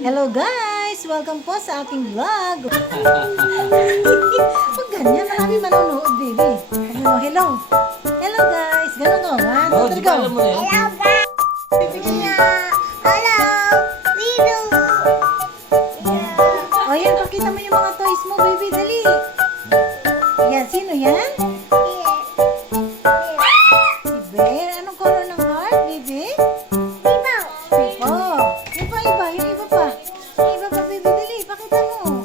Hello guys! Welcome po sa aking vlog. Pag ganyan, marami manonood, baby. Hello, hello. Hello guys! Ganun o. Oh, di ba alam mo na yun? Hello guys! Hello! Lino! O yan, pakita mo yung mga toys mo, baby. Dali. Yan, sino yan? Si Bear. Anong color ng heart, baby? Pipo. Yung pa iba, yung iba pa. Yung iba pa, baby. Dali, pakita mo.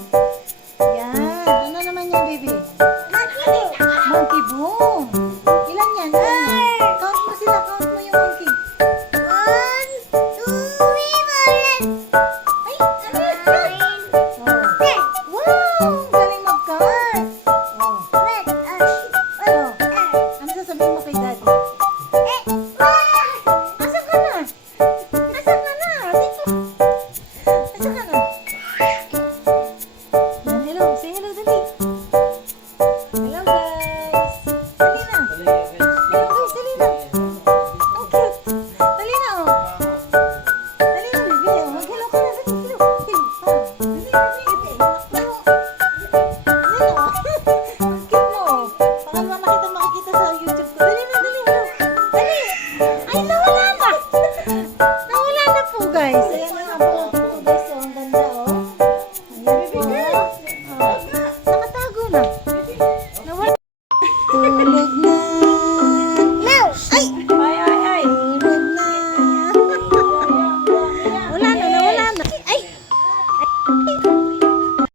Yan. Ano naman yan, baby? Monkey boom. Ilan yan? Count mo sila. Count mo yung monkey. Ay, ano yan? Oh. Wow! Galing mag-card. Oh. Oh. Ano sasabihin mo kay daddy? Asa ka na? Asa ka na? Dito. Asa ka na? Yan, hello. Say hello, dali. Hello, guys. Dali na. Hello, guys. Dali na. Ang cute. Dali na, oh. Dali na, baby. Oh, mag-hello ka na. Dali, hello. Hello. Ah, dali, dali. Hello. Dali na, oh. Ang cute mo, oh. Baka naman makita sa YouTube